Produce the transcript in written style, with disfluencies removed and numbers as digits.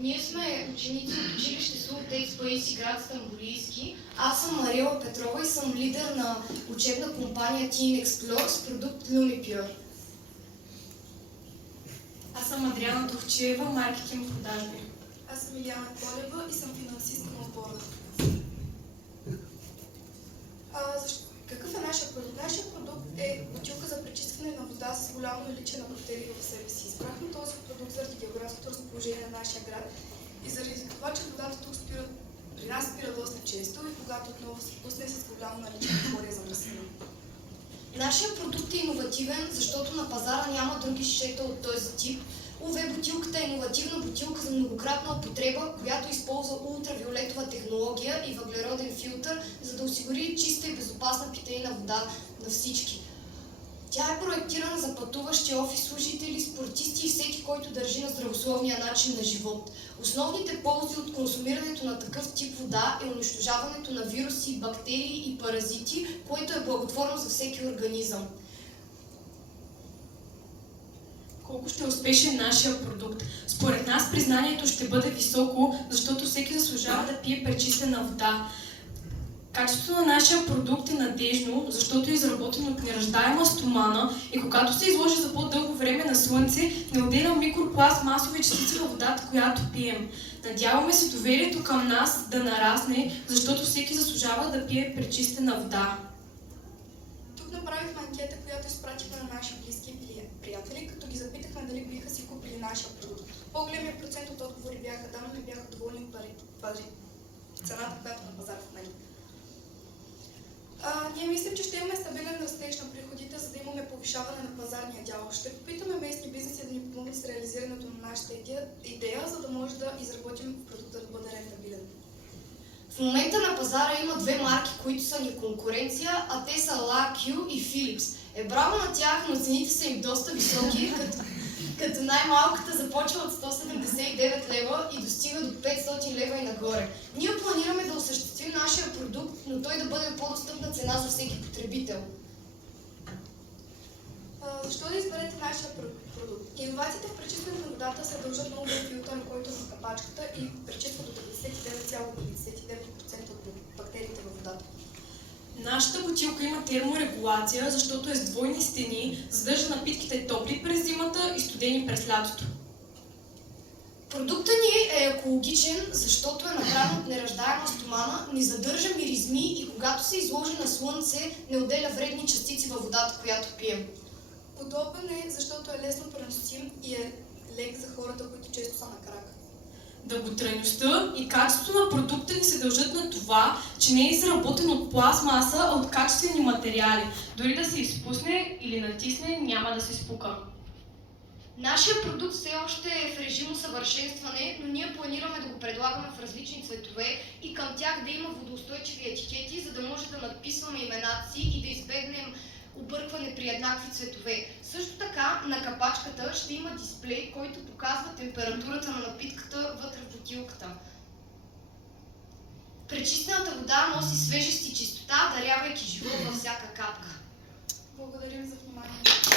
Ние сме ученици от училище Султекс Паиси, град Стамболийски. Аз съм Мариела Петрова и съм лидер на учебна компания Teen Explore с продукт Lumipure. Аз съм Адриана Тухчиева, маркетинг продажби. Аз съм Илияна Колева и съм финансистка на отбора. Какъв е нашия продукт? Нашия продукт е бутилка за пречистване на вода с голямо наличие на бактерии в себе си. Избрахме този продукт заради географското разположение на нашия град и заради това, че водата тук при нас спира доста често и когато отново се пусне с голямо наличие на хлория замърсена. Нашия продукт е иновативен, защото на пазара няма други шишета от този тип. УВ бутилката е иновативна бутилка за многократна употреба, която използва ултравиолетова технология и въглероден филтър, за да осигури чиста и безопасна питейна вода на всички. Тя е проектирана за пътуващи, офис служители, спортисти и всеки, който държи на здравословния начин на живот. Основните ползи от консумирането на такъв тип вода е унищожаването на вируси, бактерии и паразити, което е благотворно за всеки организъм. Колко ще е успешен нашия продукт? Според нас признанието ще бъде високо, защото всеки заслужава да пие пречистена вода. Качеството на нашия продукт е надежно, защото е изработен от неръждаема стомана и когато се изложи за по-дълго време на слънце, не отделя микропластмасови частици във водата, която пием. Надяваме се доверието към нас да нарасне, защото всеки заслужава да пие пречистена вода. Тук направихме анкета, която изпратихме на наши близки приятели, като ги запитахме дали биха си купили нашия продукт. По-големият процент от отговори бяха да, но не бяха доволни от цената, която на пазара в момента. Ние мислим, че ще имаме стабилен растеж на приходите, за да имаме повишаване на пазарния дял. Ще попитаме местни бизнеси да ни помогнат с реализирането на нашата идея, за да може да изработим продукта да бъде рентабилен. В момента на пазара има две марки, които са ни конкуренция, а те са La Q и Philips. Браво на тях, но цените са им доста високи, като най-малката започва от 179 лева и достига до 500 лева и нагоре. Ние планираме да осъществим нашия продукт, но той да бъде по-достъпна цена за всеки потребител. Защо да изберете нашия продукт? Иновациите в пречистването на водата се дължат на УВ филтър, който е в капачката и пречиства до 99,99% от бактериите във водата. Нашата бутилка има терморегулация, защото е с двойни стени, задържа напитките топли през зимата и студени през лятото. Продуктът ни е екологичен, защото е направен от неръждаема стомана, не задържа миризми и когато се изложи на слънце, не отделя вредни частици във водата, която пием. Удобен е, защото е лесно преносим и е лек за хората, които често са на крак. Дълготрайността и качеството на продукта ни се дължат на това, че не е изработен от пластмаса, а от качествени материали. Дори да се изпусне или натисне, няма да се спука. Нашия продукт все още е в режим усъвършенстване, но ние планираме да го предлагаме в различни цветове и към тях да има водоустойчиви етикети, за да може да надписваме имената си и да избегнем объркване при еднакви цветове. Също така на капачката ще има дисплей, който показва температурата на напитката вътре в бутилката. Пречистената вода носи свежест и чистота, дарявайки живот във всяка капка. Благодарим за вниманието.